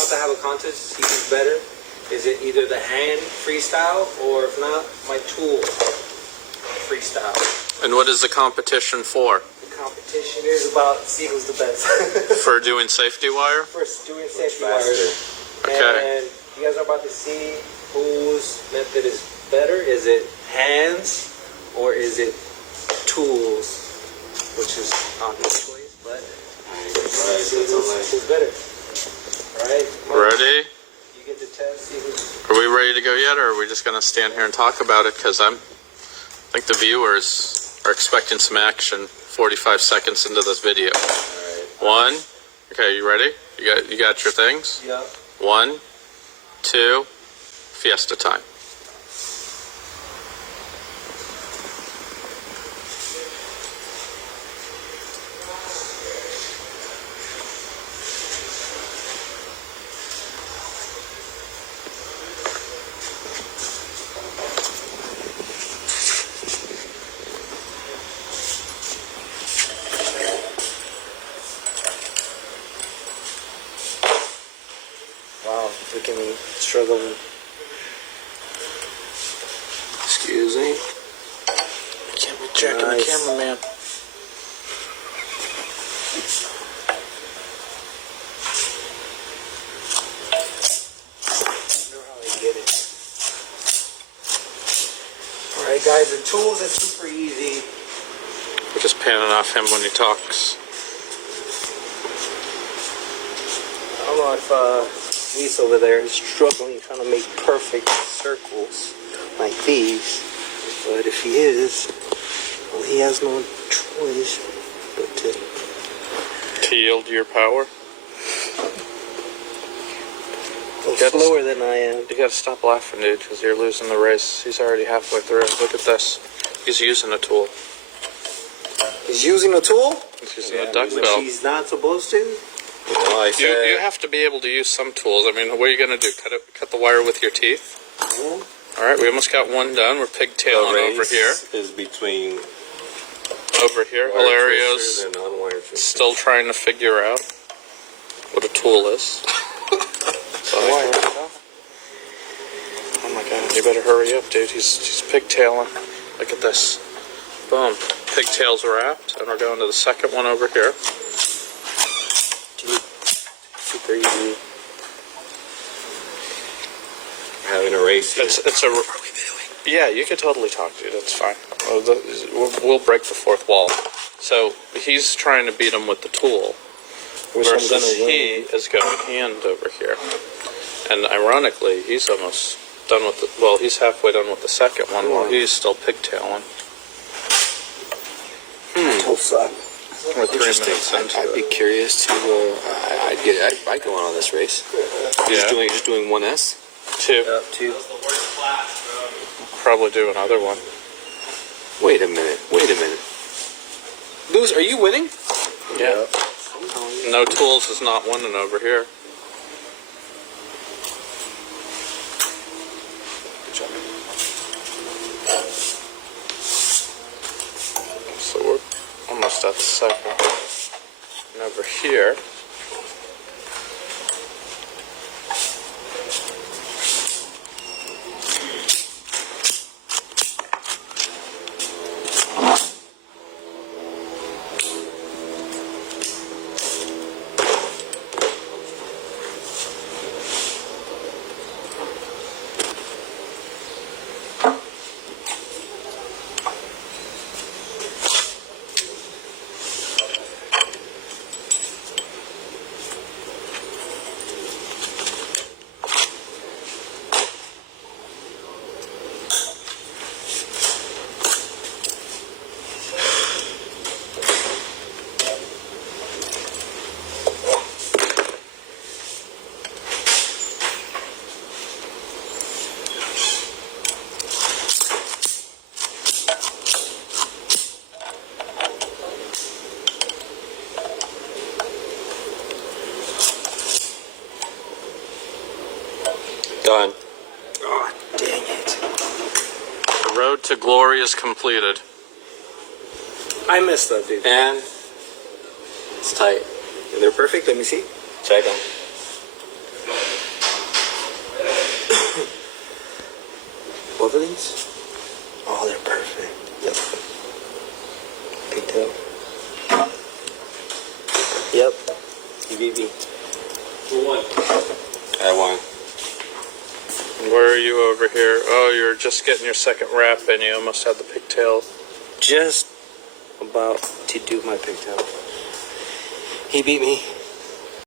about to have a contest, see who's better. Is it either the hand freestyle or if not, my tool freestyle? And what is the competition for? The competition is about see who's the best. For doing safety wire? For doing safety wire. Okay. And you guys are about to see whose method is better. Is it hands or is it tools? Which is obvious choice, but who's better. Alright. Ready? You get the test, see who's... Are we ready to go yet, or are we just going to stand here and talk about it? Because I think the viewers are expecting some action 45 seconds into this video. Alright. 1. Okay, you ready? You got your things? Yeah. 1, 2, fiesta time. Wow, look at me struggling. Excuse me. Can't be checking the cameraman. I know how I get it. Alright guys, the tools are super easy. We're just panning off him when he talks. I don't know if He's over there struggling, trying to make perfect circles like these. But if he is, well, he has no choice but to yield to your power. Slower than I am. You gotta stop laughing, dude, because you're losing the race. He's already halfway through. Look at this. He's using a tool. He's using a tool? He's using a duck which bill. he's not supposed to? Well, you have to be able to use some tools. I mean, what are you going to do? Cut the wire with your teeth? All right, we almost got one done. We're pigtailing over here. Is between over here. Hilario's and unwired still trying to figure out what a tool is. Oh my god, you better hurry up, dude. He's pigtailing. Look at this. Boom. Pigtails wrapped, and we're going to the second one over here. Super easy. We're having a race here. It's a. Are we videoing? Yeah, you can totally talk, dude. That's fine. We'll break the fourth wall. So he's trying to beat him with the tool, versus he is going hand over here. And ironically, he's almost done with the. Well, he's halfway done with the second one, while he's still pigtailing. Tool suck. We're 3 minutes into I'd be curious to. I'd go on this race. Yeah. Just doing 1S. 2. 2. Probably do another one. Wait a minute. Luz, are you winning? Yeah. No tools is not winning over here. So we're almost at the second. And over here. Done. Oh, dang it. The road to glory is completed. I messed up, dude. And it's tight. They're perfect. Let me see. Check them. Both of these? Oh, they're perfect. Yep. Pigtail. Yep. You beat me. Who won? I won. Where are you over here? Oh, you're just getting your second wrap and you almost had the pigtail. Just about to do my pigtail. He beat me.